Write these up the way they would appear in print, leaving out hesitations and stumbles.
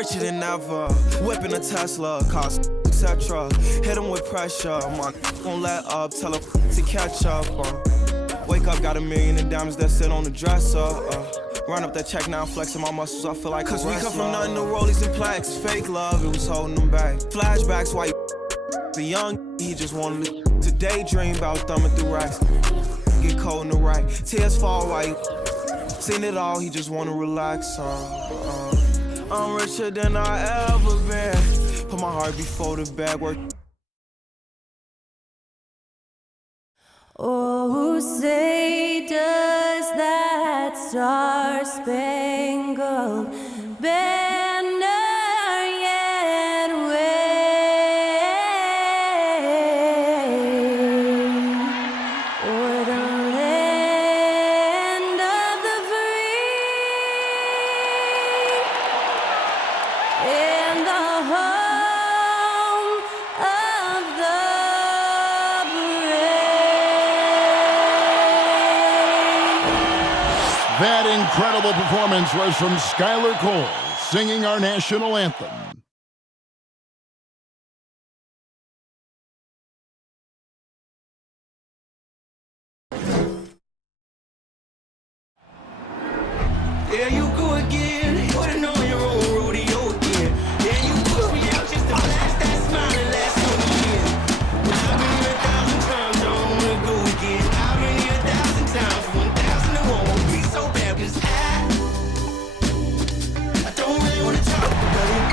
richer than ever. Whipping a Tesla, cost etc. Hit him with pressure. My won't let up, tell her to catch up. Wake up, got $1 million in diamonds that sit on the dresser. Run up that check now, flexing my muscles, I feel like cause we come from nothing to rollies and plaques. Fake love, it was holding them back. Flashbacks, why the young, he just wanted to daydream about thumbing through racks. Get cold in the right, tears fall while you seen it all, he just wanna relax. I'm richer than I ever been. Put my heart before the bag work. Oh, say does that star-spangled banner yet wave o'er the land of the free and the home of the That incredible performance was from Skylar Cole, singing our national anthem. There you go again, putting on your own rodeo again. Yeah, you put me out just to blast that smile and last on again. I've been here 1,000 times, I don't wanna go again. I've been here 1,000 times, 1,000 it won't be so bad, cause I don't really wanna talk about it.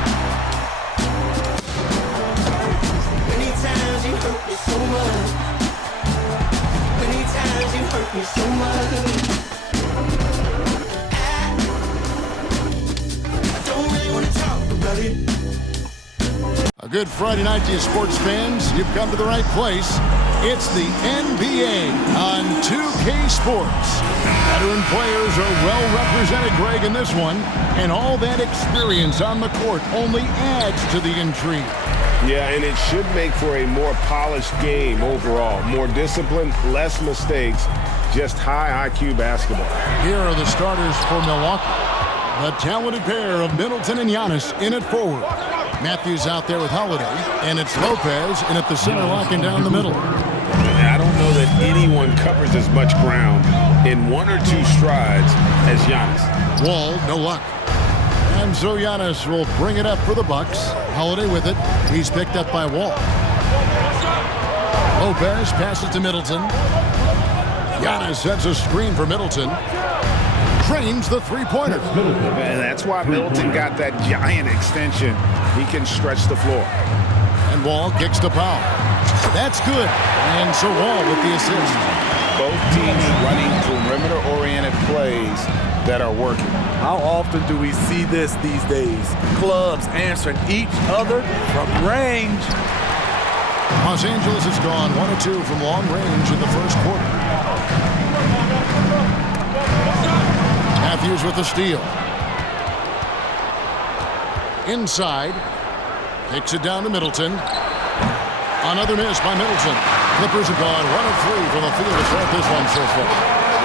Many times you hurt me so much. Many times you hurt me so much. A good Friday night to you sports fans. You've come to the right place. It's the NBA on 2K Sports. Veteran players are well represented, Greg, in this one. And all that experience on the court only adds to the intrigue. Yeah, and it should make for a more polished game overall. More discipline, less mistakes, just high IQ basketball. Here are the starters for Milwaukee. The talented pair of Middleton and Giannis in at forward. Matthews out there with Holiday, and it's Lopez in at the center, locking down the middle. I don't know that anyone covers as much ground in one or two strides as Giannis. Wall, no luck. And so Giannis will bring it up for the Bucks. Holiday with it. He's picked up by Wall. Lopez passes to Middleton. Giannis sets a screen for Middleton. Trains the three-pointer. And that's why Middleton got that giant extension. He can stretch the floor. And Wall kicks to Powell. That's good. And so Wall with the assist. Both teams running perimeter-oriented plays that are working. How often do we see this these days? Clubs answering each other from range. Los Angeles has gone 1 of 2 from long range in the first quarter. Matthews with the steal. Inside. Takes it down to Middleton. Another miss by Middleton. Clippers have gone 1 of 3 from the field to start this one so far.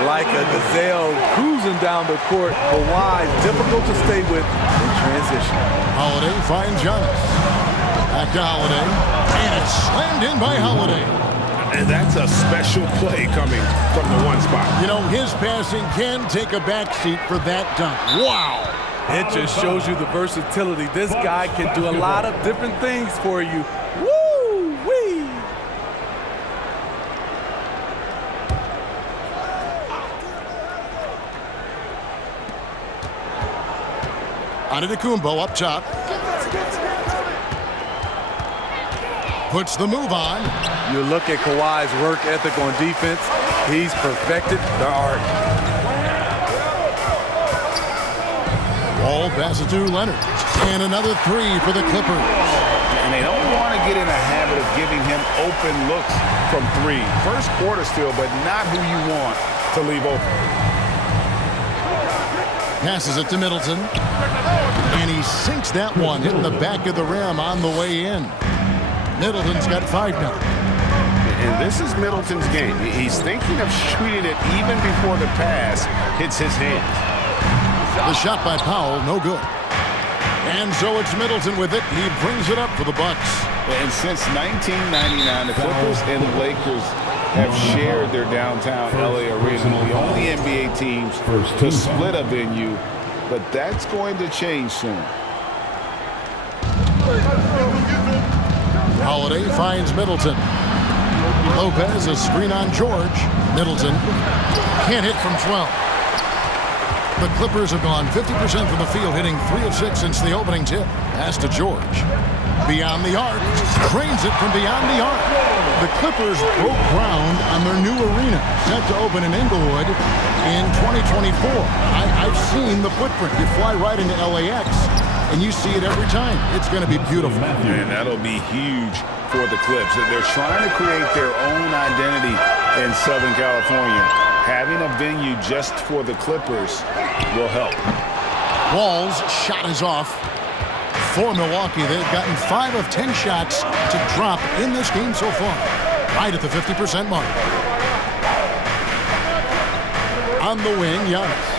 Like a gazelle cruising down the court, Kawhi difficult to stay with in transition. Holiday finds Giannis. Back to Holiday. And it's slammed in by Holiday. And that's a special play coming from the one spot. You know, his passing can take a backseat for that dunk. Wow! It just shows you the versatility. This guy can do a lot of different things for you. Woo-wee! Antetokounmpo up top. Puts the move on. You look at Kawhi's work ethic on defense. He's perfected the art. Ball passes to Leonard. And another 3 for the Clippers. And they don't want to get in a habit of giving him open looks from 3. First quarter still, but not who you want to leave open. Passes it to Middleton. And he sinks that one, hitting the back of the rim on the way in. Middleton's got 5 now. And this is Middleton's game. He's thinking of shooting it even before the pass hits his hands. The shot by Powell, no good. And so it's Middleton with it. He brings it up for the Bucks. And since 1999, the Clippers and the Lakers have shared their downtown LA arena. The only NBA teams to split a venue, but that's going to change soon. Holiday finds Middleton. Lopez, a screen on George. Middleton can't hit from 12. The Clippers have gone 50% from the field, hitting 3 of 6 since the opening tip. Pass to George. Beyond the arc. Drains it from beyond the arc. The Clippers broke ground on their new arena, set to open in Inglewood in 2024. I've seen the footprint. You fly right into LAX, and you see it every time. It's going to be beautiful. And that'll be huge for the Clips. They're trying to create their own identity in Southern California. Having a venue just for the Clippers will help. Wall's shot is off. For Milwaukee, they've gotten 5 of 10 shots to drop in this game so far. Right at the 50% mark. On the wing, Giannis.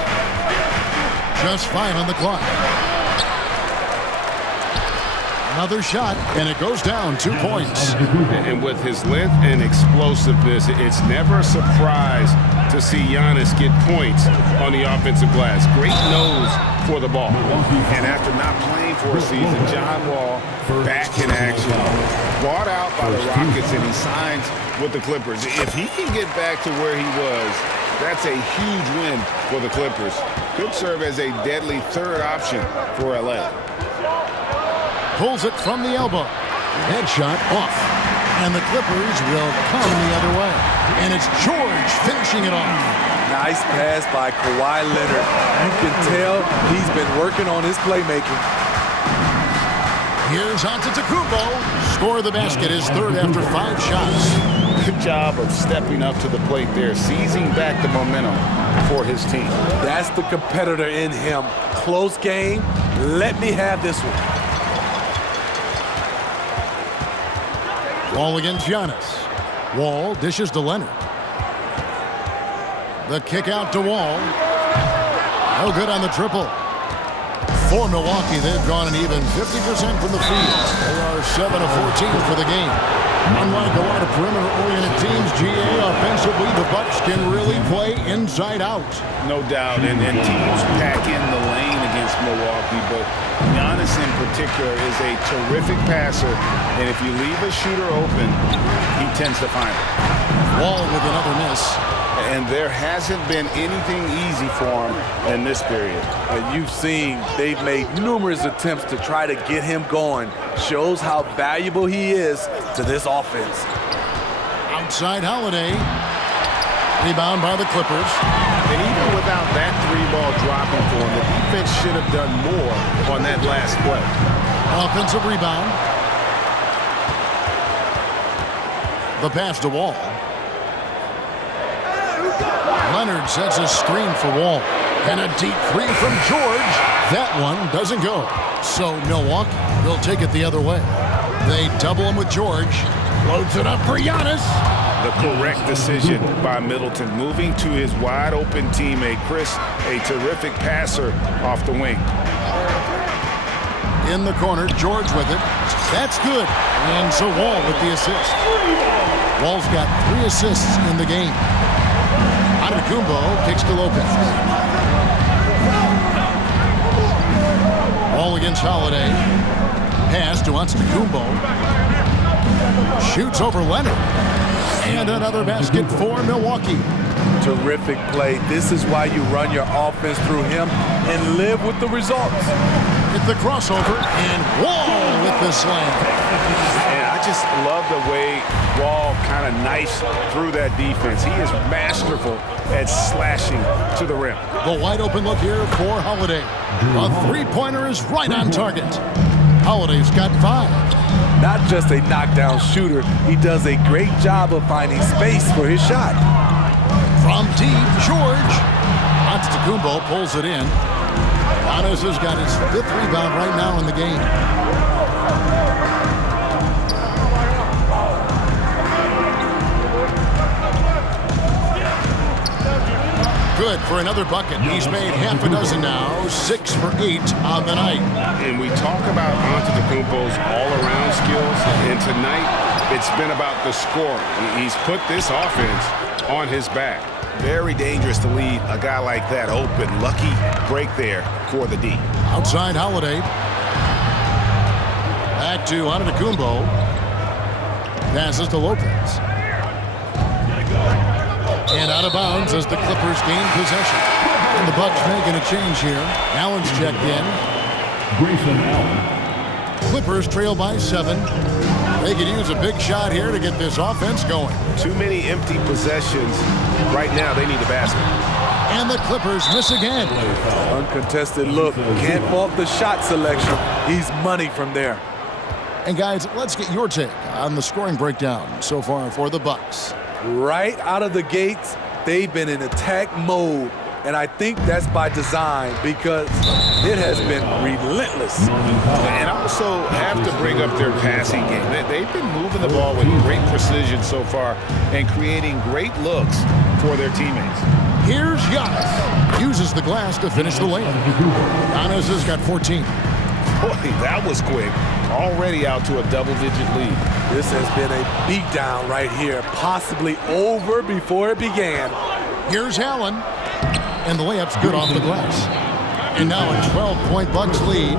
Just 5 on the clock. Another shot, and it goes down 2 points. And with his length and explosiveness, it's never a surprise to see Giannis get points on the offensive glass. Great nose for the ball. And after not playing for a season, John Wall back in action. Bought out by the Rockets, and he signs with the Clippers. If he can get back to where he was, that's a huge win for the Clippers. Could serve as a deadly third option for LA. Pulls it from the elbow. Headshot off. And the Clippers will come the other way. And it's George finishing it off. Nice pass by Kawhi Leonard. You can tell he's been working on his playmaking. Here's Antetokounmpo. Score the basket, his third after 5 shots. Good job of stepping up to the plate there, seizing back the momentum for his team. That's the competitor in him. Close game. Let me have this one. Wall against Giannis. Wall dishes to Leonard. The kick out to Wall. No good on the triple. For Milwaukee, they've gone an even 50% from the field. They are 7 of 14 for the game. Unlike a lot of perimeter-oriented teams, GA, offensively, the Bucks can really play inside out. No doubt, and teams pack in the lane against Milwaukee, but Giannis in particular is a terrific passer, and if you leave a shooter open, he tends to find it. Wall with another miss. And there hasn't been anything easy for him in this period. And you've seen they've made numerous attempts to try to get him going. Shows how valuable he is to this offense. Outside Holiday. Rebound by the Clippers. And even without that 3-ball dropping for him, the defense should have done more on that last play. Offensive rebound. The pass to Wall. Leonard sets a screen for Wall. And a deep 3 from George. That one doesn't go. So Milwaukee will take it the other way. They double him with George. Loads it up for Giannis. The correct decision by Middleton, moving to his wide-open teammate, Chris, a terrific passer off the wing. In the corner, George with it. That's good. And so Wall with the assist. Wall's got 3 assists in the game. Antetokounmpo kicks to Lopez. Wall against Holiday. Pass to Antetokounmpo. Shoots over Leonard. And another basket for Milwaukee. Terrific play. This is why you run your offense through him and live with the results. Hit the crossover, and Wall with the slam. And I just love the way Wall kind of knifes through that defense. He is masterful at slashing to the rim. The wide open look here for Holiday. A 3-pointer is right on target. Holiday's got 5. Not just a knockdown shooter, he does a great job of finding space for his shot. From deep, George. Antetokounmpo pulls it in. Giannis has got his 5th rebound right now in the game. good for another bucket. He's made half a dozen now, 6 for 8 on the night. And we talk about Antetokounmpo's all-around skills, and tonight it's been about the scoring. He's put this offense on his back. Very dangerous to leave a guy like that open. Lucky break there for the D. Outside Holiday. Back to Antetokounmpo. Passes to Lopez. And out of bounds as the Clippers gain possession. And the Bucks making a change here. Allen's checked in. Grayson Allen. Clippers trail by 7. They could use a big shot here to get this offense going. Too many empty possessions. Right now, they need a basket. And the Clippers miss again. Uncontested look. Can't fault the shot selection. He's money from there. And guys, let's get your take on the scoring breakdown so far for the Bucks. Right out of the gates, they've been in attack mode. And I think that's by design because it has been relentless. And also have to bring up their passing game. They've been moving the ball with great precision so far and creating great looks for their teammates. Here's Giannis. Uses the glass to finish the layup. Giannis has got 14. Boy, that was quick. Already out to a double-digit lead. This has been a beatdown right here, possibly over before it began. Here's Allen. And the layup's good off the glass. And now a 12-point Bucks lead.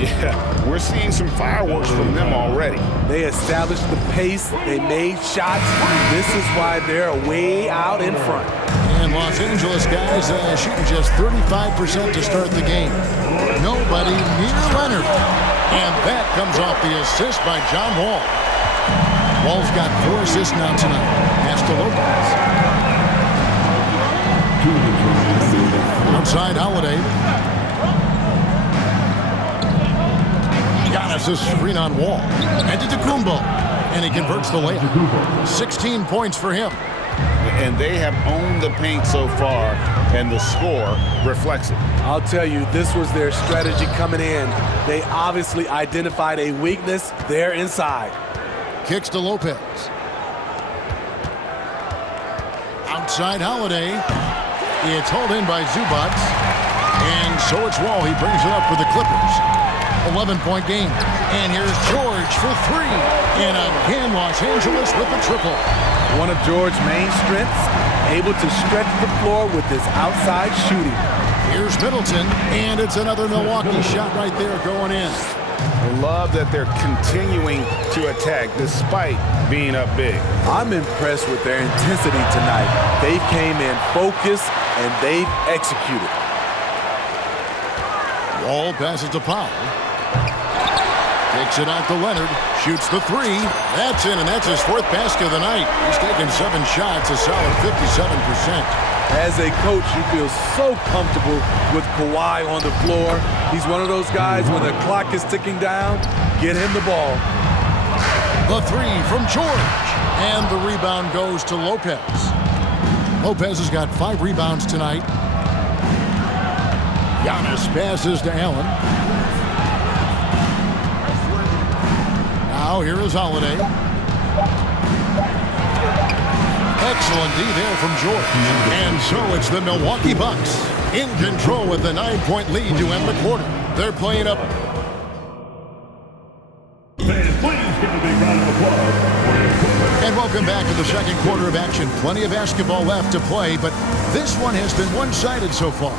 Yeah, we're seeing some fireworks from them already. They established the pace. They made shots. This is why they're way out in front. And Los Angeles guys shooting just 35% to start the game. Nobody near Leonard. And that comes off the assist by John Wall. Wall's got 4 assists now tonight. Pass to Lopez. Outside Holiday. Giannis a screen on Wall. Antetokounmpo. And he converts the layup. 16 points for him. And they have owned the paint so far, and the score reflects it. I'll tell you, this was their strategy coming in. They obviously identified a weakness there inside. Kicks to Lopez. Outside Holiday. It's hauled in by Zubac. And so it's Wall. He brings it up for the Clippers. 11-point game. And here's George for 3. And again, Los Angeles with a triple. One of George's main strengths, able to stretch the floor with his outside shooting. Here's Middleton. And it's another Milwaukee shot right there going in. Love that they're continuing to attack despite being up big. I'm impressed with their intensity tonight. They came in focused and they've executed. Wall passes to Powell. Takes it out to Leonard. Shoots the 3. That's in, and that's his 4th basket of the night. He's taken 7 shots, a solid 57%. As a coach, you feel so comfortable with Kawhi on the floor. He's one of those guys, when the clock is ticking down, get him the ball. The 3 from George. And the rebound goes to Lopez. Lopez has got 5 rebounds tonight. Giannis passes to Allen. Now here is Holiday. Excellent D there from George. And so it's the Milwaukee Bucks in control with the 9-point lead to end the quarter. They're playing up. Fans, please give a big round of applause. And welcome back to the second quarter of action. Plenty of basketball left to play, but this one has been one-sided so far.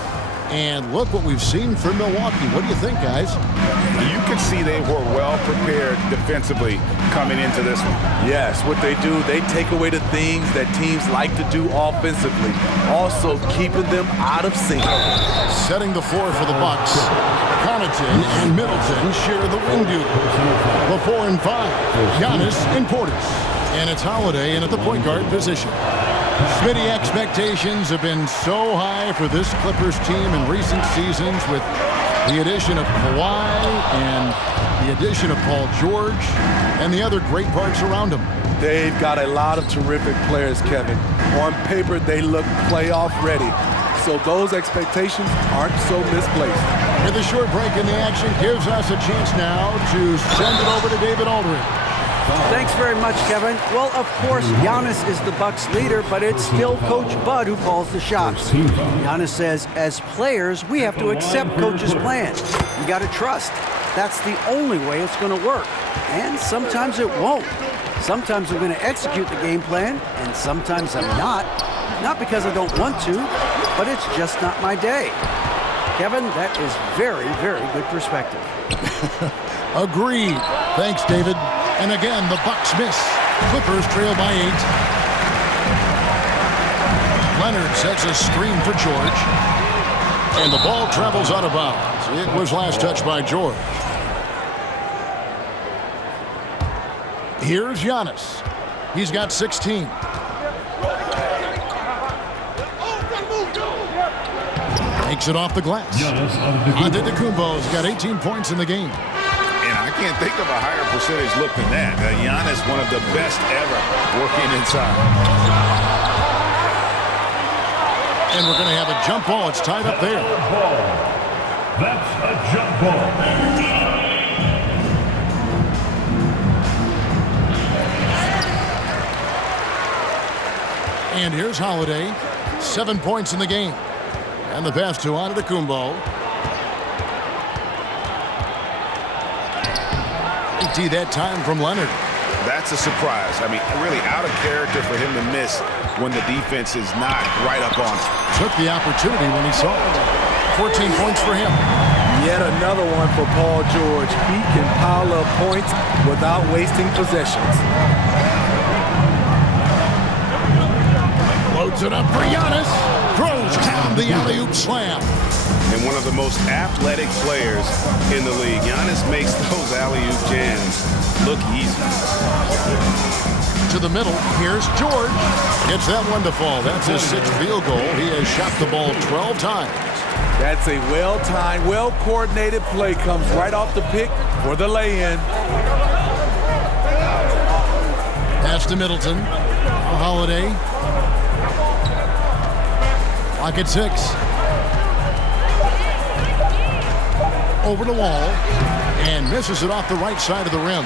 And look what we've seen from Milwaukee. What do you think, guys? You can see they were well prepared defensively coming into this one. Yes, what they do, they take away the things that teams like to do offensively, also keeping them out of sync. Setting the floor for the Bucks. Connaughton and Middleton share the wing duty. The 4 and 5. Giannis and Portis. And it's Holiday in at the point guard position. Smitty, expectations have been so high for this Clippers team in recent seasons with the addition of Kawhi and the addition of Paul George and the other great parts around him. They've got a lot of terrific players, Kevin. On paper, they look playoff ready. So those expectations aren't so misplaced. With a short break in the action gives us a chance now to send it over to David Aldridge. Thanks very much, Kevin. Well, of course, Giannis is the Bucks leader, but it's still Coach Bud who calls the shots. Giannis says, as players, we have to accept Coach's plan. You got to trust. That's the only way it's going to work. And sometimes it won't. Sometimes I'm going to execute the game plan, and sometimes I'm not. Not because I don't want to, but it's just not my day. Kevin, that is very, very good perspective. Agreed. Thanks, David. And again, the Bucks miss. Clippers trail by 8. Leonard sets a screen for George. And the ball travels out of bounds. It was last touched by George. Here's Giannis. He's got 16. Takes it off the glass. Antetokounmpo's got 18 points in the game. And I can't think of a higher percentage look than that. Giannis, one of the best ever working inside. And we're going to have a jump ball. It's tied up there. That's a jump ball. And here's Holiday. 7 points in the game. And the pass to Antetokounmpo. Empty that time from Leonard. That's a surprise. I mean, really out of character for him to miss when the defense is not right up on him. Took the opportunity when he saw it. 14 points for him. Yet another one for Paul George. He can pile up points without wasting possessions. Loads it up for Giannis. Throws down the alley-oop slam. And one of the most athletic players in the league. Giannis makes those alley-oop jams look easy. To the middle. Here's George. Gets that one to fall. That's his 6th field goal. He has shot the ball 12 times. That's a well-timed, well-coordinated play. Comes right off the pick for the lay-in. Pass to Middleton. Holiday. Clock at 6. Over the wall. And misses it off the right side of the rim.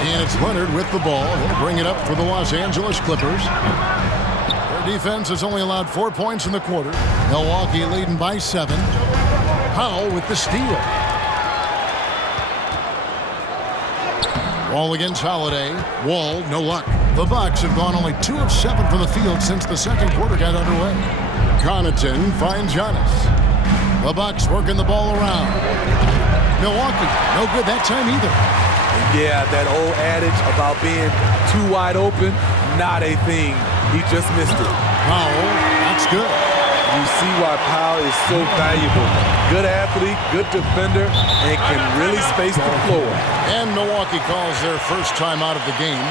And it's Leonard with the ball. He'll bring it up for the Los Angeles Clippers. Their defense has only allowed 4 points in the quarter. Milwaukee leading by 7. Powell with the steal. Wall against Holiday. Wall, no luck. The Bucks have gone only 2 of 7 from the field since the second quarter got underway. Connaughton finds Giannis. The Bucks working the ball around. Milwaukee, no good that time either. Yeah, that old adage about being too wide open, not a thing. He just missed it. Powell, that's good. You see why Powell is so valuable. Good athlete, good defender, and can really space the floor. And Milwaukee calls their first time out of the game.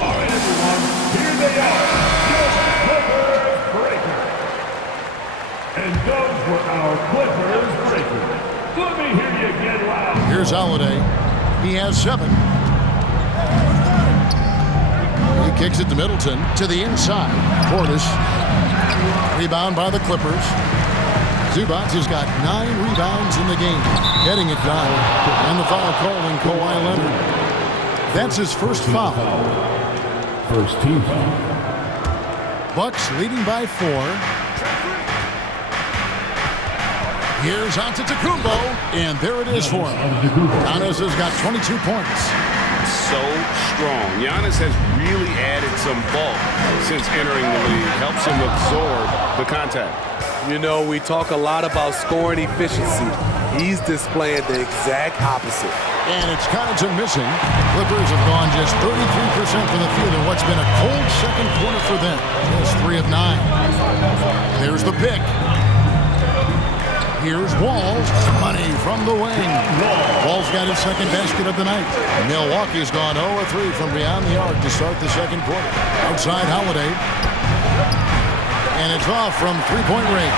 All right, everyone, here they are, your Clippers Breakers. And those were our Clippers Breakers. Let me hear you get loud. Here's Holiday. He has 7. He kicks it to Middleton to the inside. Portis. Rebound by the Clippers. Zubac has got 9 rebounds in the game. Getting it done. And the foul calling Kawhi Leonard. That's his first foul. First team foul. Bucks leading by 4. Here's Antetokounmpo, and there it is for him. Giannis has got 22 points. So strong. Giannis has really added some bulk since entering the league. Helps him absorb the contact. You know, we talk a lot about scoring efficiency. He's displaying the exact opposite. And it's Connaughton missing. Clippers have gone just 33% from the field in what's been a cold second quarter for them. It's 3 of 9. There's the pick. Here's Wall. Money from the wing. Wall's got his second basket of the night. Milwaukee's gone 0 of 3 from beyond the arc to start the second quarter. Outside Holiday. And it's off from three-point range.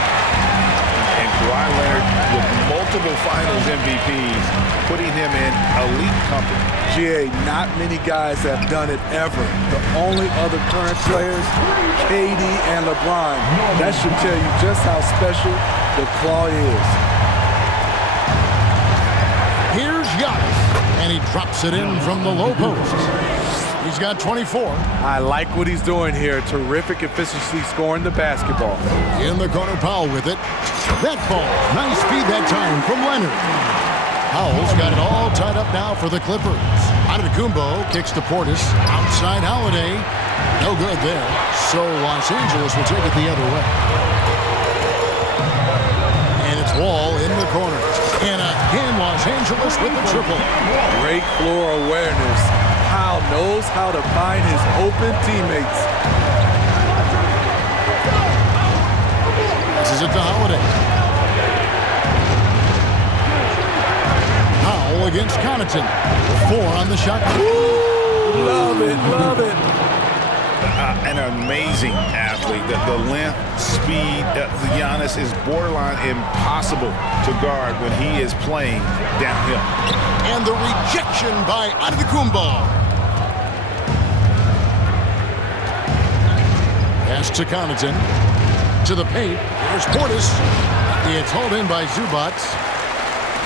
And Kawhi Leonard with multiple finals MVPs, putting him in elite company. GA, not many guys have done it ever. The only other current players, KD and LeBron. That should tell you just how special the Claw is. Giannis. And he drops it in from the low post. He's got 24. I like what he's doing here. Terrific efficiency scoring the basketball. In the corner, Powell with it. That ball. Nice feed that time from Leonard. Powell's got it all tied up now for the Clippers. Antetokounmpo kicks to Portis. Outside Holiday. No good there. So Los Angeles will take it the other way. And it's Wall in the corner. And again, Los Angeles with the triple. Great floor awareness. Powell knows how to find his open teammates. This is it to Holiday. Powell against Connaughton. 4 on the shot. Ooh, love it, love it. An amazing athlete. The length, speed, Giannis is borderline impossible to guard when he is playing downhill. And the rejection by Antetokounmpo. Pass to Connaughton. To the paint. There's Portis. It's hauled in by Zubac.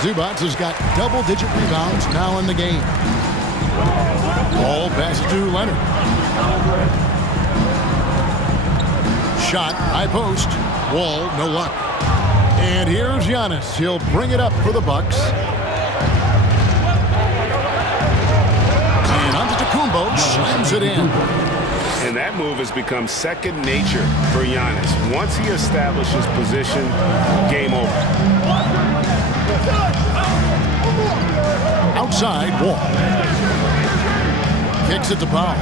Zubac has got double-digit rebounds now in the game. Ball passes to Leonard. Shot, high post. Wall, no luck. And here's Giannis. He'll bring it up for the Bucks. And Antetokounmpo slams it in. And that move has become second nature for Giannis. Once he establishes position, game over. Outside, Wall. Kicks it to Powell.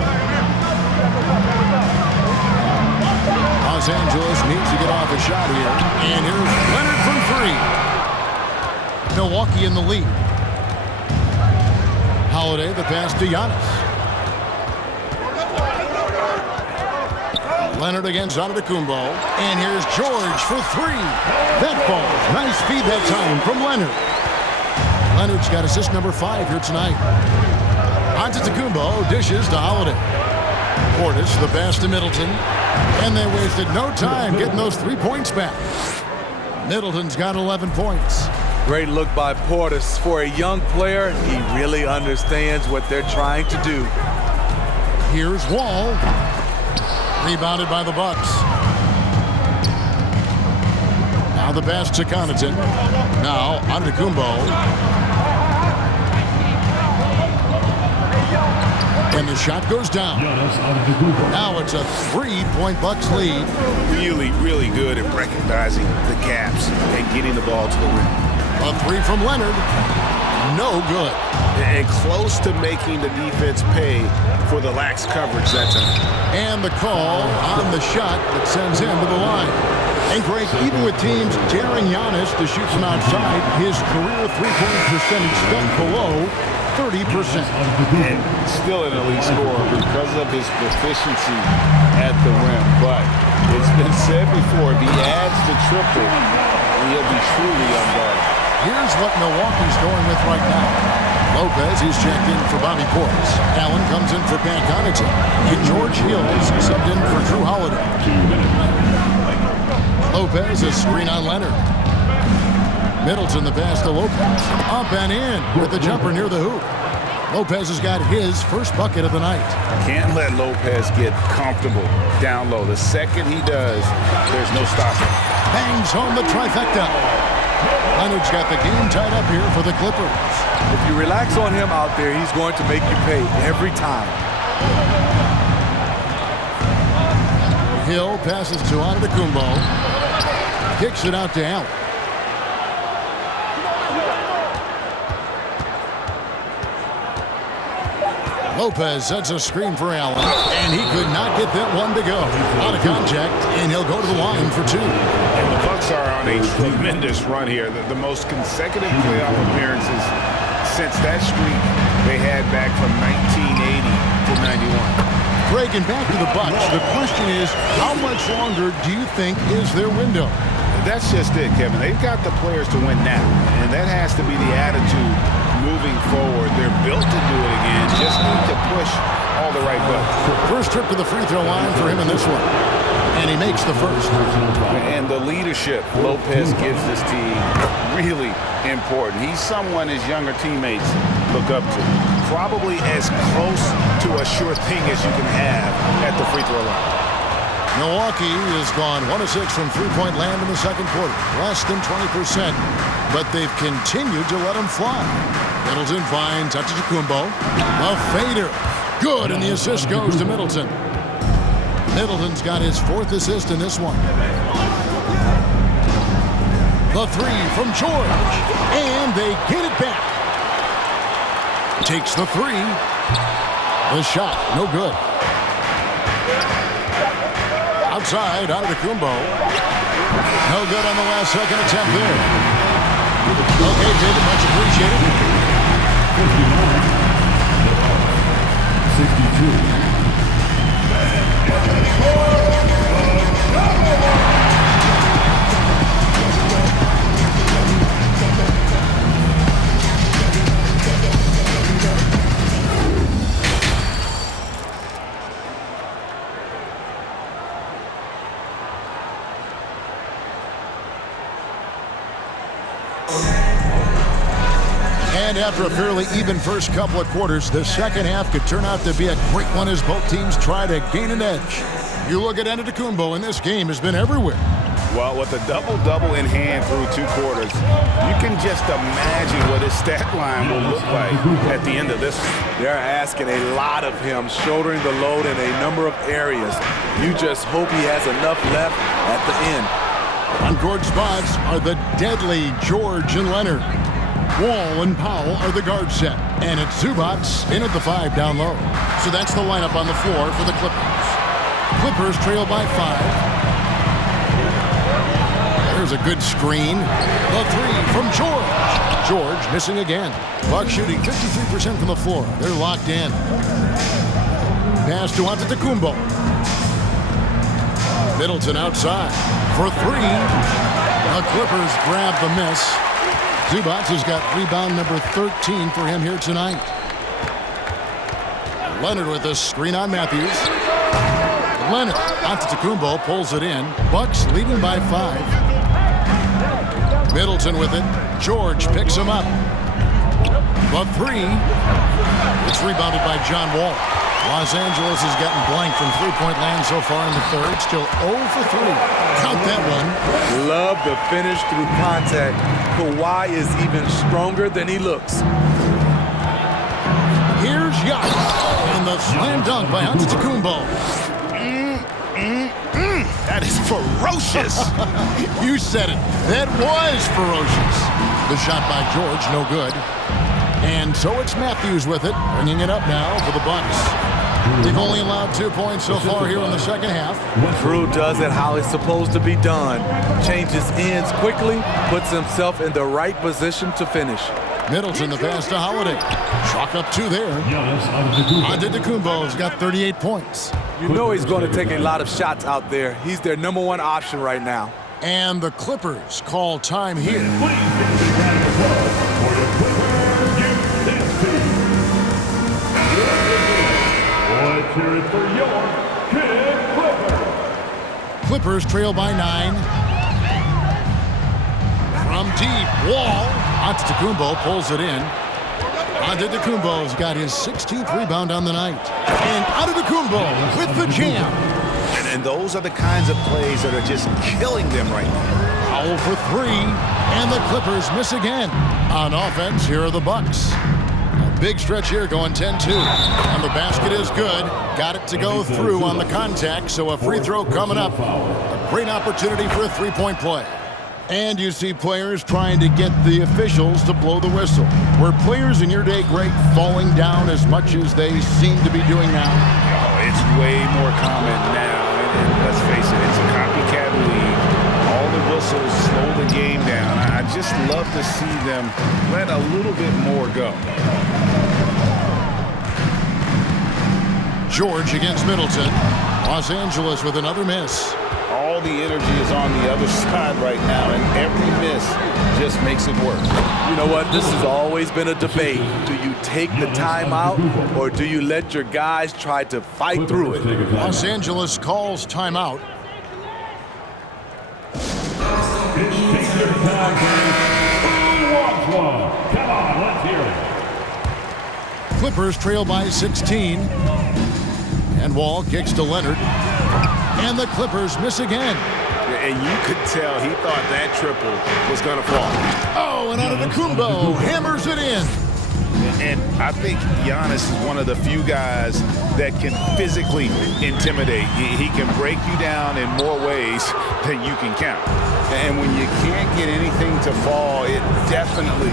Los Angeles needs to get off a shot here. And here's Leonard from 3. Milwaukee in the lead. Holiday, the pass to Giannis. Leonard against Antetokounmpo. And here's George for 3. That falls. Nice feed that time from Leonard. Leonard's got assist number 5 here tonight. Antetokounmpo dishes to Holiday. Portis, the pass to Middleton. And they wasted no time getting those 3 points back. Middleton's got 11 points. Great look by Portis. For a young player, he really understands what they're trying to do. Here's Wall. Rebounded by the Bucks. Now the pass to Connaughton. Now Antetokounmpo. And the shot goes down. Now it's a 3-point Bucks lead. Really, really good at recognizing the gaps and getting the ball to the rim. A 3 from Leonard. No good. And close to making the defense pay for the lax coverage that time. And the call on the shot that sends him to the line. And Greg, even with teams daring Giannis to shoot from outside, his career three-point percentage stuck below 30%. And still an elite scorer because of his proficiency at the rim. But it's been said before, if he adds the triple, he'll be truly unguarded. Here's what Milwaukee's going with right now. Lopez, he's checked in for Bobby Portis. Allen comes in for Pat Connaughton. And George Hills subbed in for Drew Holiday. Lopez, a screen on Leonard. Middleton, the pass to Lopez. Up and in with the jumper near the hoop. Lopez has got his first bucket of the night. Can't let Lopez get comfortable down low. The second he does, there's no stopping. Bangs home the trifecta. Leonard's got the game tied up here for the Clippers. If you relax on him out there, he's going to make you pay every time. Hill passes to Antetokounmpo. Kicks it out to Allen. Lopez sets a screen for Allen, and he could not get that one to go. Out of contact, and he'll go to the line for 2. And the Bucks are on a tremendous run here. The most consecutive playoff appearances since that streak they had back from 1980 to 91. Greg, and back to the Bucks. The question is, how much longer do you think is their window? That's just it, Kevin. They've got the players to win now, and that has to be the attitude moving forward. They're built to do it again. Just need to push all the right buttons. First trip to the free throw line for him in this one. And he makes the first. And the leadership Lopez gives this team really important. He's someone his younger teammates look up to. Probably as close to a sure thing as you can have at the free throw line. Milwaukee has gone 1 of 6 from three-point land in the second quarter. Less than 20%, but they've continued to let them fly. Middleton finds Antetokounmpo. A fader. Good, and the assist goes to Middleton. Middleton's got his 4th assist in this one. The 3 from George, and they get it back. Takes the 3. The shot, no good. Outside, Antetokounmpo. No good on the last second attempt there. Okay, David, much appreciated. 62. And after a fairly even first couple of quarters, the second half could turn out to be a great one as both teams try to gain an edge. You look at Antetokounmpo, and this game has been everywhere. Well, with a double-double in hand through 2 quarters, you can just imagine what his stat line will look like at the end of this one. They're asking a lot of him, shouldering the load in a number of areas. You just hope he has enough left at the end. On court spots are the deadly George and Leonard. Wall and Powell are the guard set. And it's Zubac in at the 5 down low. So that's the lineup on the floor for the Clippers. Clippers trail by 5. There's a good screen. The 3 from George. George missing again. Bucks shooting 53% from the floor. They're locked in. Pass to Antetokounmpo. Middleton outside for 3. The Clippers grab the miss. Zubac has got rebound number 13 for him here tonight. Leonard with a screen on Matthews. Leonard, Antetokounmpo pulls it in. Bucks leading by 5. Middleton with it. George picks him up. The 3. It's rebounded by John Wall. Los Angeles has gotten blank from three-point land so far in the third. Still 0 for 3. Count that one. Love the finish through contact. Kawhi is even stronger than he looks. Here's Giannis. And the slam dunk by Antetokounmpo. That is ferocious. You said it. That was ferocious. The shot by George, no good. And so it's Matthews with it, bringing it up now for the Bucks. They've only allowed 2 points so far here in the second half. Drew does it how it's supposed to be done. Changes ends quickly, puts himself in the right position to finish. Middleton, the pass to Holiday. Chalk up 2 there. Antetokounmpo's got 38 points. You know he's going to take a lot of shots out there. He's their number 1 option right now. And the Clippers call time here. Let's hear it for your Kid Clippers. Clippers trail by 9. From deep, Wall. Antetokounmpo pulls it in. Antetokounmpo's got his 16th rebound on the night. And Antetokounmpo with the jam. And those are the kinds of plays that are just killing them right now. Powell for 3. And the Clippers miss again. On offense, here are the Bucks. A big stretch here going 10-2. And the basket is good. Got it to go through on the contact, so a free throw coming up. A great opportunity for a three-point play. And you see players trying to get the officials to blow the whistle. Were players in your day great falling down as much as they seem to be doing now? Oh, it's way more common now. And let's face it, it's a copycat league. All the whistles slow the game down. I just love to see them let a little bit more go. George against Middleton. Los Angeles with another miss. All the energy is on the other side right now, and every miss just makes it work. You know what? This has always been a debate. Do you take the timeout, or do you let your guys try to fight through it? Los Angeles calls timeout. now game. Who wants one? Come on, let's hear it. Clippers trail by 16. And Wall kicks to Leonard. And the Clippers miss again. And you could tell he thought that triple was going to fall. Oh, and Antetokounmpo hammers it in. And I think Giannis is one of the few guys that can physically intimidate. He can break you down in more ways than you can count. And when you can't get anything to fall, it definitely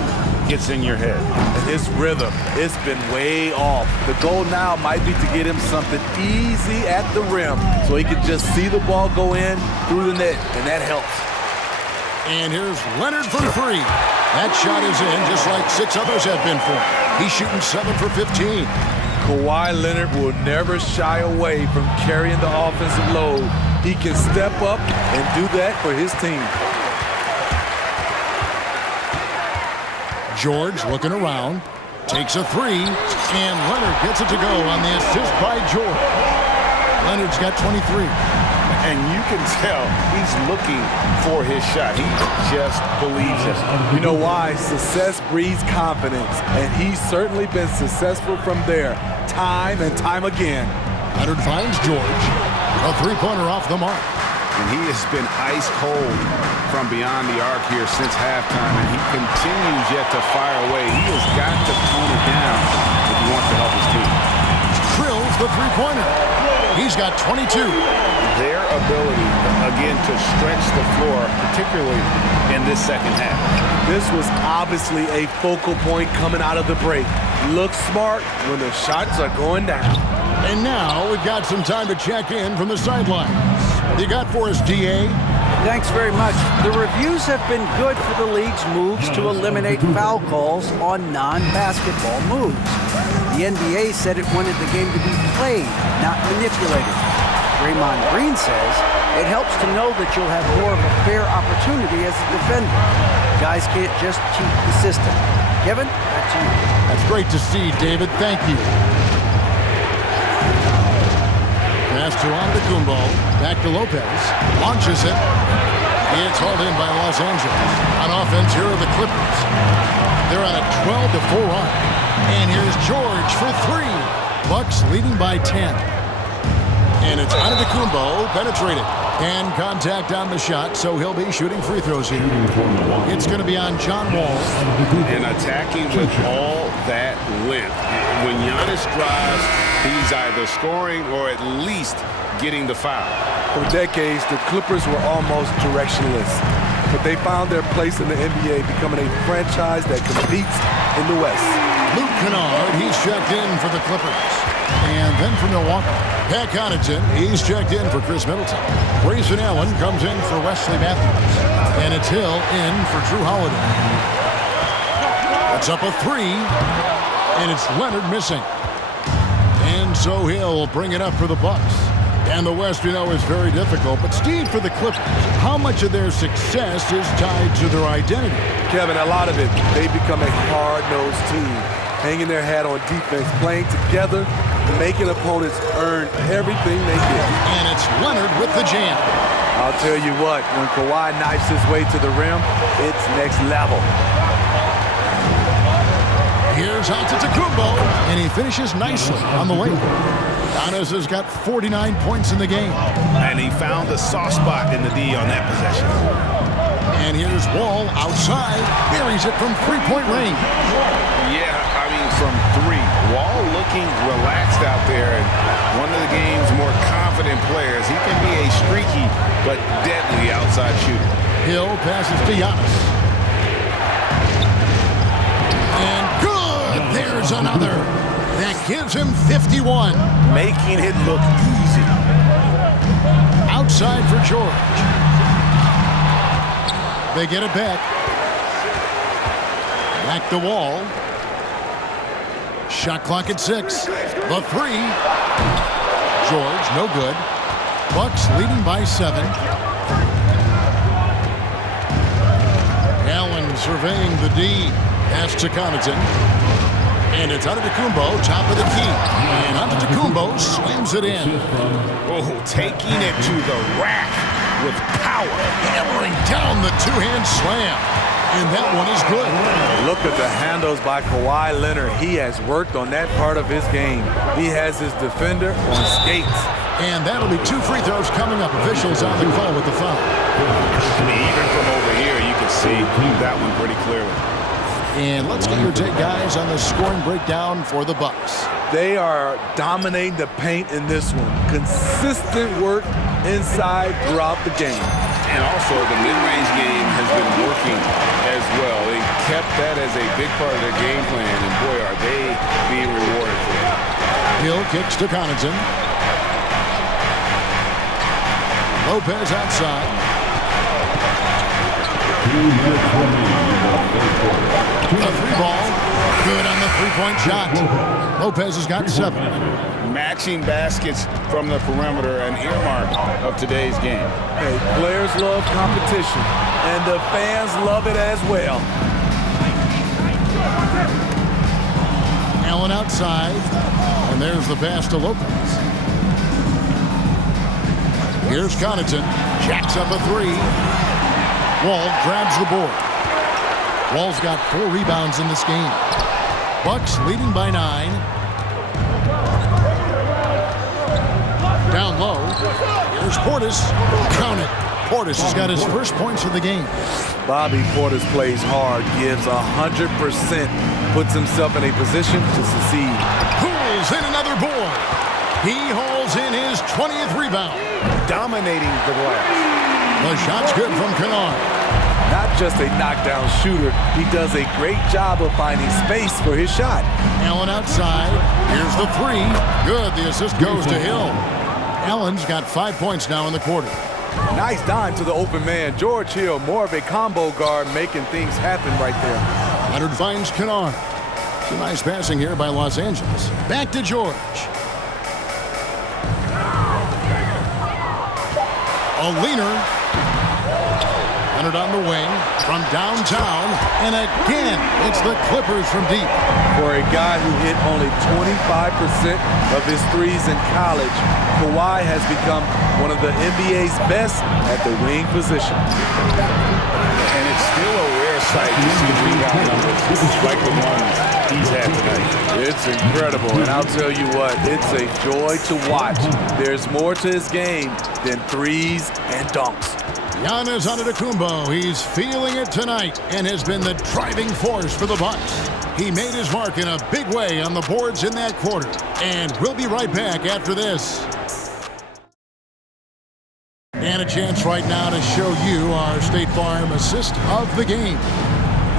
gets in your head. And his rhythm, it's been way off. The goal now might be to get him something easy at the rim so he can just see the ball go in through the net, and that helps. And here's Leonard from three. That shot is in just like 6 others have been for. He's shooting 7 for 15. Kawhi Leonard will never shy away from carrying the offensive load. He can step up and do that for his team. George looking around, takes a three, and Leonard gets it to go on the assist by George. Leonard's got 23. And you can tell he's looking for his shot. He just believes it. You know why? Success breeds confidence, and he's certainly been successful from there, time and time again. Leonard finds George. A three-pointer off the mark. And he has been ice cold from beyond the arc here since halftime, and he continues yet to fire away. He has got to tone it down if he wants to help his team. Drills the three-pointer. He's got 22. Their ability, again, to stretch the floor, particularly in this second half. This was obviously a focal point coming out of the break. Look smart when the shots are going down. And now we've got some time to check in from the sidelines. What you got for us, DA? Thanks very much. The reviews have been good for the league's moves to eliminate foul calls on non-basketball moves. The NBA said it wanted the game to be played, not manipulated. Draymond Green says it helps to know that you'll have more of a fair opportunity as a defender. Guys can't just cheat the system. Kevin, back to you. That's great to see, David. Thank you. Pass to Antetokounmpo. Back to Lopez. Launches it. It's hauled in by Los Angeles. On offense, here are the Clippers. They're on a 12-4 run. And here's George for three. Bucks leading by 10. And it's Antetokounmpo penetrated. And contact on the shot, so he'll be shooting free throws here. It's going to be on John Wall. And attacking with all that length. When Giannis drives, he's either scoring or at least getting the foul. For decades, the Clippers were almost directionless, but they found their place in the NBA, becoming a franchise that competes in the West. Luke Kennard, he's checked in for the Clippers. And then for Milwaukee, Pat Connaughton, he's checked in for Chris Middleton. Grayson Allen comes in for Wesley Matthews. And it's Hill in for Drew Holiday. It's up a three, and it's Leonard missing. And so Hill will bring it up for the Bucks. And the West, you know, is very difficult. But Steve, for the Clippers, how much of their success is tied to their identity? Kevin, a lot of it. They become a hard-nosed team, hanging their hat on defense, playing together, making opponents earn everything they get. And it's Leonard with the jam. I'll tell you what, when Kawhi knifes his way to the rim, it's next level. Here's Antetokounmpo, and he finishes nicely on the way. Giannis has got 49 points in the game. And he found the soft spot in the D on that possession. And here's Wall outside, buries it from three-point range. Yeah, I mean, from three. Wall looking relaxed out there, and one of the game's more confident players. He can be a streaky but deadly outside shooter. Hill passes to Giannis. And good! There's another. That gives him 51. Making it look easy. Outside for George. They get it back. Back to Wall. Shot clock at 6. The three. George, no good. Bucks leading by 7. Allen surveying the D. Pass to Connaughton. And it's Antetokounmpo, top of the key. And Antetokounmpo slams it in. Oh, taking it to the rack. with power. Hammering down the two-hand slam. And that one is good. Look at the handles by Kawhi Leonard. He has worked on that part of his game. He has his defender on skates. And that'll be 2 free throws coming up. Officials on the call with the foul. I mean, even from over here, you can see that one pretty clearly. And let's get your take, guys, on the scoring breakdown for the Bucks. They are dominating the paint in this one. Consistent work inside throughout the game. And also, the mid-range game has been working as well. They kept that as a big part of their game plan, and boy, are they being rewarded for it. Hill kicks to Connaughton. Lopez outside. A free ball. Good on the three-point shot. Lopez has got 7. Matching baskets from the perimeter, an earmark of today's game. Hey, players love competition, and the fans love it as well. Allen outside, and there's the pass to Lopez. Here's Connaughton, jacks up a 3. Wall grabs the board. Wall's got 4 rebounds in this game. Bucks leading by 9. Down low. Here's Portis. Count it. Portis has got his first points of the game. Bobby Portis plays hard, gives 100%, puts himself in a position to succeed. Pulls in another board. He hauls in his 20th rebound. Dominating the glass. The shot's good from Kennard. Not just a knockdown shooter, he does a great job of finding space for his shot. Allen outside. Here's the 3. Good. The assist goes to Hill. Allen's got 5 points now in the quarter. Nice dime to the open man. George Hill, more of a combo guard, making things happen right there. Leonard finds Kennard. Some nice passing here by Los Angeles. Back to George. A leaner. Leonard on the wing from downtown. And again, it's the Clippers from deep. For a guy who hit only 25% of his threes in college, Kawhi has become one of the NBA's best at the wing position. And it's still a rare sight to see rebound numbers like the ones he's had tonight. It's incredible, and I'll tell you what, it's a joy to watch. There's more to his game than threes and dunks. Giannis Antetokounmpo, he's feeling it tonight and has been the driving force for the Bucks. He made his mark in a big way on the boards in that quarter. And we'll be right back after this. And a chance right now to show you our State Farm assist of the game.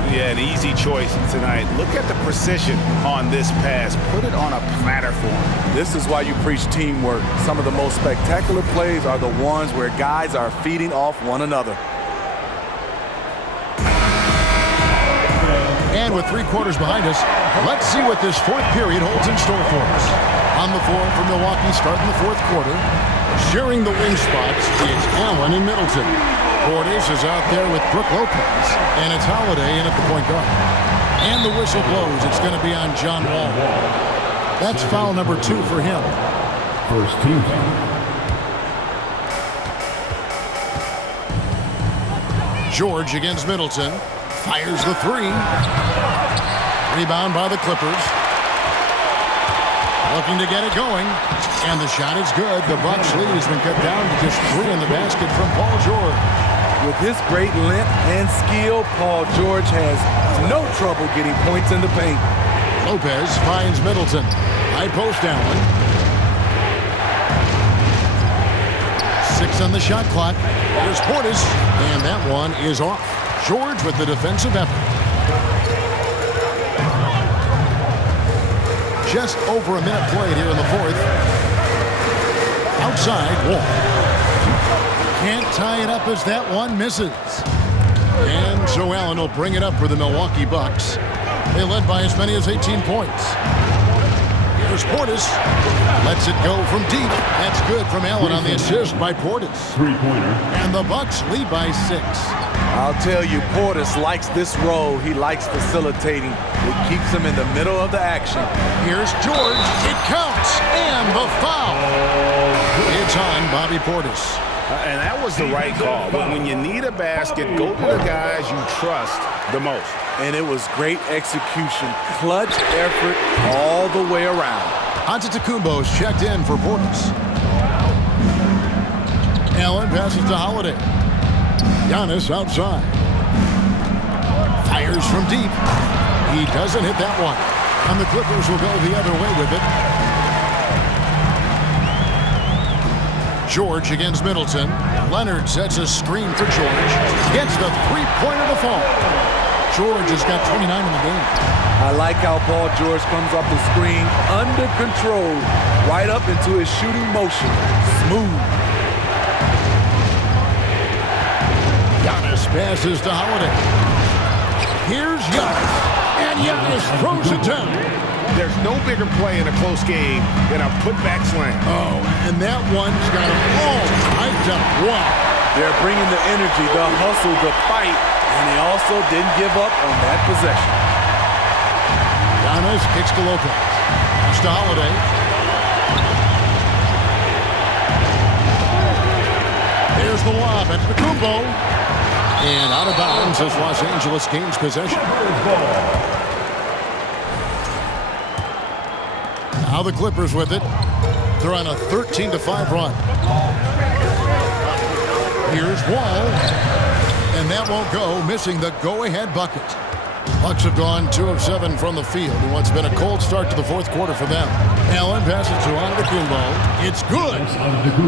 Yeah, an easy choice tonight. Look at the precision on this pass. Put it on a platter for him. This is why you preach teamwork. Some of the most spectacular plays are the ones where guys are feeding off one another. And with 3 quarters behind us, let's see what this 4th period holds in store for us. On the floor for Milwaukee starting the 4th quarter. Sharing the wing spots is Allen and Middleton. Portis is out there with Brook Lopez, and it's Holiday in at the point guard. And the whistle blows. It's going to be on John Wall. That's foul number 2 for him. First team foul. George against Middleton. Fires the 3. Rebound by the Clippers. Looking to get it going. And the shot is good. The Bucks lead has been cut down to just 3 in the basket from Paul George. With his great length and skill, Paul George has no trouble getting points in the paint. Lopez finds Middleton. High post Allen. 6 on the shot clock. Here's Portis. And that one is off. George with the defensive effort. Just over a minute played here in the 4th. Outside, Wall. Can't tie it up as that one misses. And so Allen will bring it up for the Milwaukee Bucks. They led by as many as 18 points. Here's Portis. Lets it go from deep. That's good from Allen on the assist by Portis. 3-pointer. And the Bucks lead by 6. I'll tell you, Portis likes this role. He likes facilitating. It keeps him in the middle of the action. Here's George. It counts. And the foul. It's on Bobby Portis. And that was the right call. But when you need a basket, go to the guys you trust the most. And it was great execution. Clutch effort all the way around. Antetokounmpo's checked in for Portis. Allen passes to Holiday. Giannis outside. Fires from deep. He doesn't hit that one. And the Clippers will go the other way with it. George against Middleton. Leonard sets a screen for George. Gets the three-pointer to fall. George has got 29 in the game. I like how Paul George comes off the screen under control, right up into his shooting motion. Smooth. Giannis passes to Holiday. Here's Giannis. And Giannis throws it down. There's no bigger play in a close game than a putback slam. Oh, and that one's got him all hyped up. Wow. They're bringing the energy, the hustle, the fight, and they also didn't give up on that possession. Giannis kicks to Lopez. Pass to Holiday. There's the lob at Antetokounmpo. And out of bounds as Los Angeles gains possession. Now the Clippers with it. They're on a 13-5 run. Here's Wall. And that won't go, missing the go-ahead bucket. Bucks have gone 2 of 7 from the field in what's been a cold start to the fourth quarter for them. Allen passes to Antetokounmpo. It's good.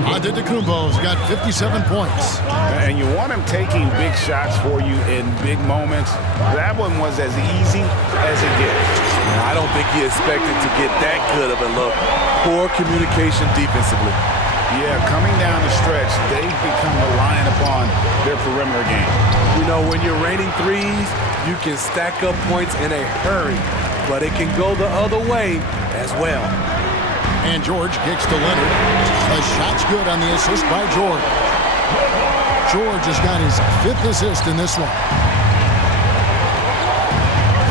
Antetokounmpo's got 57 points. And you want him taking big shots for you in big moments. That one was as easy as it gets. I don't think he expected to get that good of a look. Poor communication defensively. Yeah, coming down the stretch, they've become reliant upon their perimeter game. You know, when you're raining threes, you can stack up points in a hurry, but it can go the other way as well. And George kicks to Leonard. The shot's good on the assist by George. George has got his 5th assist in this one.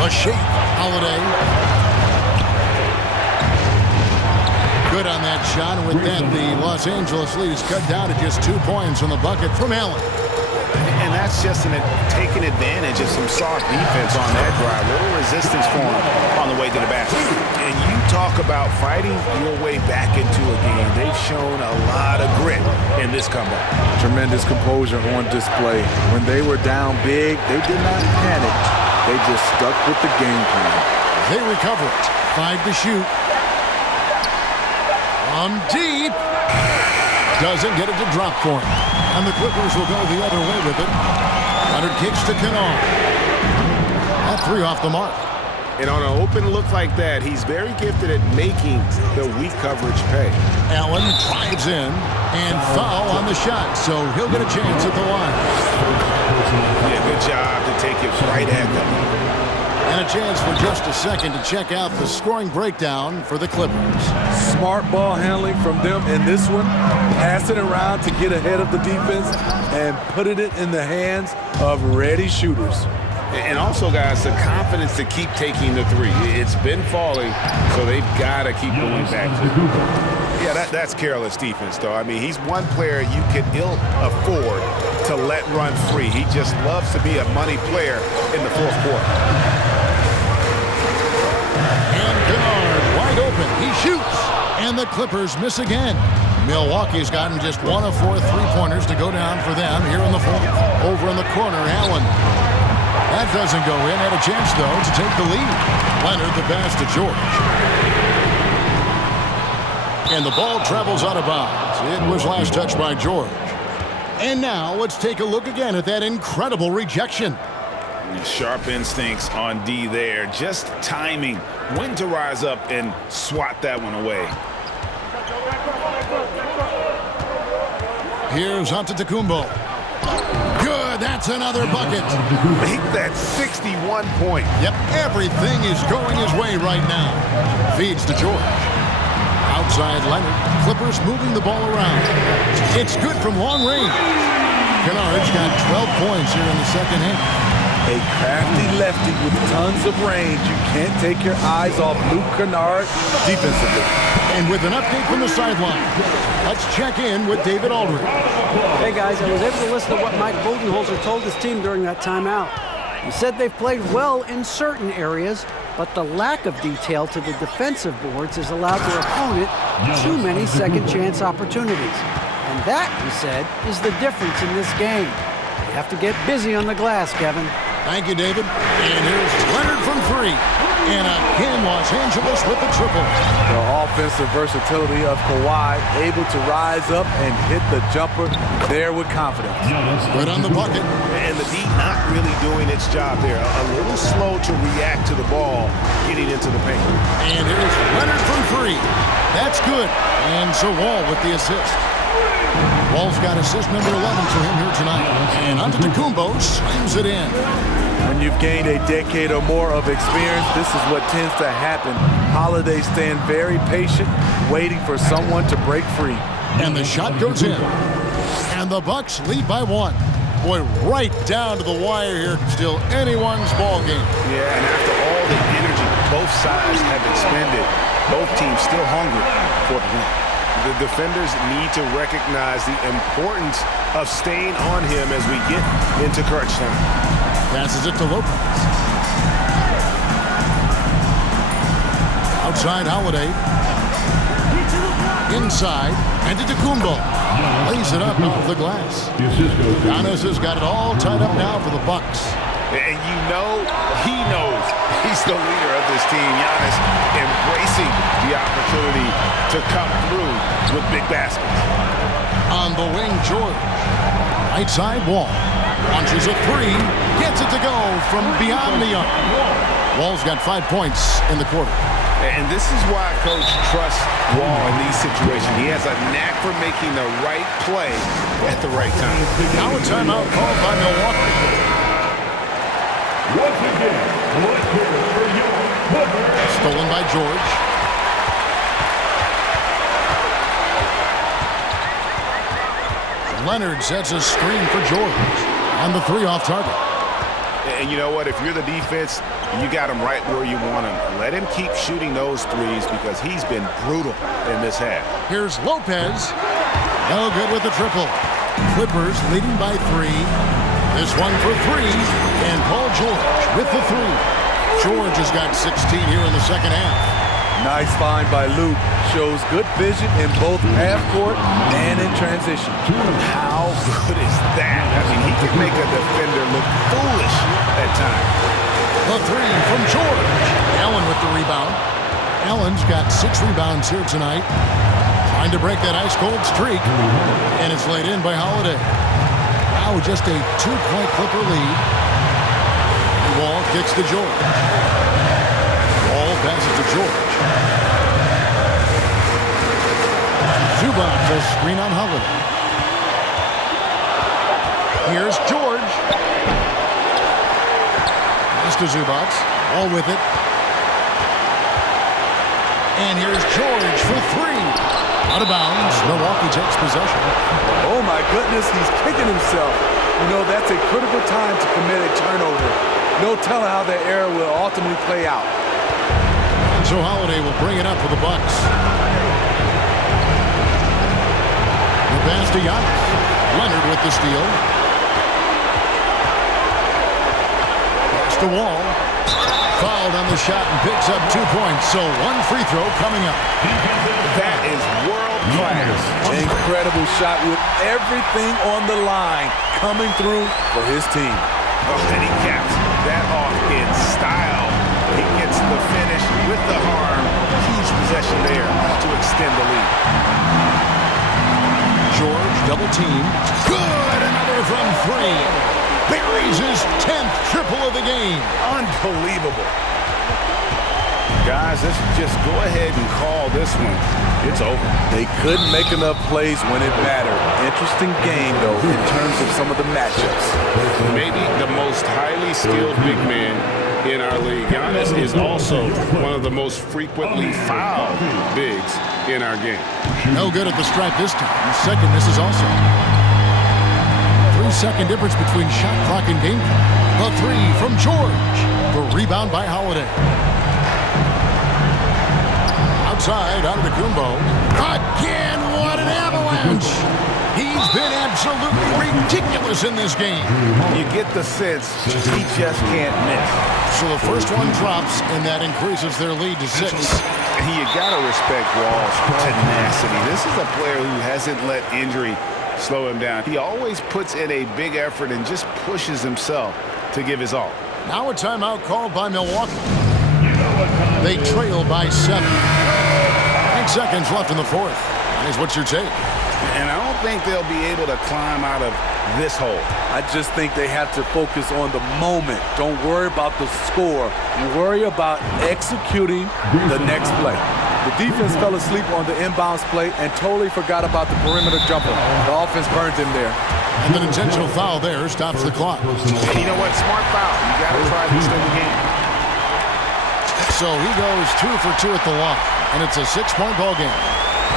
A shake. Holiday. Good on that shot, and with that, the Los Angeles lead is cut down to just 2 points on the bucket from Allen. And that's just taking advantage of some soft defense on that drive. Little resistance for him on the way to the basket. And you talk about fighting your way back into a game. They've shown a lot of grit in this comeback. Tremendous composure on display. When they were down big, they did not panic. They just stuck with the game plan. They recover it. 5 to shoot. From deep. Doesn't get it to drop for him. And the Clippers will go the other way with it. Leonard kicks to Kennard. That 3 off the mark. And on an open look like that, he's very gifted at making the weak coverage pay. Allen drives in and foul on the shot, so he'll get a chance at the line. Yeah, good job to take it right at them. And a chance for just a second to check out the scoring breakdown for the Clippers. Smart ball handling from them in this one. Pass it around to get ahead of the defense and putting it in the hands of ready shooters. And also, guys, the confidence to keep taking the 3. It's been falling, so they've got to keep going back to it. Yeah, that's careless defense, though. I mean, he's one player you can ill afford to let run free. He just loves to be a money player in the fourth quarter. And Kennard wide open. He shoots. And the Clippers miss again. Milwaukee's gotten just 1 of 4 3-pointers to go down for them here in the fourth. Over in the corner, Allen. That doesn't go in. Had a chance, though, to take the lead. Leonard the pass to George. And the ball travels out of bounds. It was last touched by George. And now let's take a look again at that incredible rejection. Sharp instincts on D there. Just timing when to rise up and swat that one away. Here's Antetokounmpo. Good, that's another bucket. Make that 61 point. Yep, everything is going his way right now. Feeds to George. Outside Leonard. Clippers moving the ball around. It's good from long range. Kennard's got 12 points here in the second half. A crafty lefty with tons of range. You can't take your eyes off Luke Kennard defensively. And with an update from the sideline, let's check in with David Aldridge. Hey guys, I was able to listen to what Mike Budenholzer told his team during that timeout. He said they've played well in certain areas, but the lack of detail to the defensive boards has allowed their opponent too many second chance opportunities. And that, he said, is the difference in this game. You have to get busy on the glass, Kevin. Thank you, David. And here's Leonard from three. And again, Los Angeles with the triple. The offensive versatility of Kawhi, able to rise up and hit the jumper there with confidence. Good on the bucket. And the D not really doing its job there. A little slow to react to the ball getting into the paint. And here's Leonard from three. That's good. And so Wall with the assist. Wall's got assist number 11 for him here tonight. And Antetokounmpo slams it in. When you've gained a decade or more of experience, this is what tends to happen. Holiday staying very patient, waiting for someone to break free. And the shot goes in. And the Bucks lead by one. Boy, right down to the wire here. Still anyone's ball game. Yeah, and after all the energy both sides have expended, both teams still hungry for the win. The defenders need to recognize the importance of staying on him as we get into crunch time. Passes it to Lopez. Outside Holiday. Inside. Antetokounmpo lays it up off the glass. Giannis has got it all tied up now for the Bucks. And you know, he knows he's the leader of this team. Giannis embracing the opportunity to come through with big baskets. On the wing, George. Right side, Wall. Launches a three. Gets it to go from beyond the arc. Wall's got 5 points in the quarter. And this is why Coach trusts Wall in these situations. He has a knack for making the right play at the right time. Now a timeout called by Milwaukee. Once again, let's hear it for your Clippers. Stolen by George. Leonard sets a screen for George. On the three off target. And you know what? If you're the defense, you got him right where you want him. Let him keep shooting those threes because he's been brutal in this half. Here's Lopez. No good with the triple. Clippers leading by three. This one for three. And Paul George with the three. George has got 16 here in the second half. Nice find by Luke. Shows good vision in both half court and in transition. How good is that? I mean, he can make a defender look foolish at times. The three from George. Allen with the rebound. Allen's got 6 rebounds here tonight. Trying to break that ice-cold streak. And it's laid in by Holiday. Now just a 2-point Clipper lead. Wall kicks to George. Wall passes to George. Zubac a screen on Holiday. Here's George. Pass to Zubac. All with it. And here's George for three. Out of bounds. Milwaukee takes possession. Oh my goodness, he's kicking himself. You know, that's a critical time to commit a turnover. No telling how that error will ultimately play out. And so Holiday will bring it up for the Bucks. The pass to Giannis. Leonard with the steal. Pass to Wall. Fouled on the shot and picks up 2 points. So one free throw coming up. That is world class. Incredible shot with everything on the line coming through for his team. Oh, and he caps that off in style. He gets the finish with the arm. Huge possession there to extend the lead. George double team. Good. Another from three. Buries his 10th triple of the game. Unbelievable. Guys, let's just go ahead and call this one. It's over. They couldn't make enough plays when it mattered. Interesting game, though, in terms of some of the matchups. Maybe the most highly skilled big man in our league. Giannis is also one of the most frequently fouled bigs in our game. No good at the stripe this time. Second, this is also. 3 2-second difference between shot clock and game clock. The three from George. The rebound by Holiday. Outside, out of the Kumbo. Again, what an avalanche! He's been absolutely ridiculous in this game. You get the sense he just can't miss. So the first one drops, and that increases their lead to 6. You got to respect Wall's tenacity. This is a player who hasn't let injury slow him down. He always puts in a big effort and just pushes himself to give his all. Now a timeout called by Milwaukee. They trail by 7. 9 seconds left in the fourth. Here's what's your take? And I don't think they'll be able to climb out of this hole. I just think they have to focus on the moment. Don't worry about the score. Worry about executing the next play. The defense fell asleep on the inbounds play and totally forgot about the perimeter jumper. The offense burned them there. And an intentional foul there stops the clock. And you know what? Smart foul. You got to try to extend the game. So he goes 2 for 2 at the line, and it's a 6-point ball game.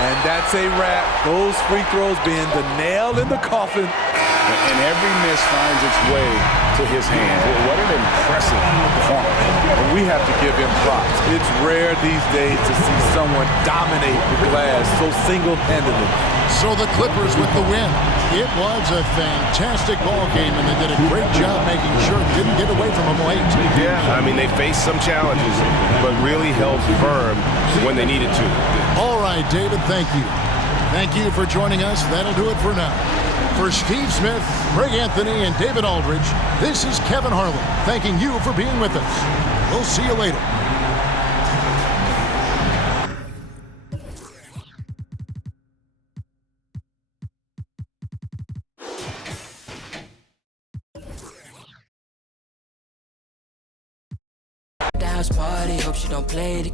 And that's a wrap. Those free throws being the nail in the coffin. And every miss finds its way to his hands. What an impressive performance. And we have to give him props. It's rare these days to see someone dominate the glass so single-handedly. So the Clippers with the win. It was a fantastic ball game, and they did a great job making sure it didn't get away from them late. Yeah, I mean, they faced some challenges, but really held firm when they needed to. All right, David, thank you. Thank you for joining us. That'll do it for now. For Steve Smith, Greg Anthony, and David Aldridge, this is Kevin Harlan, thanking you for being with us. We'll see you later. Party, hope she don't play the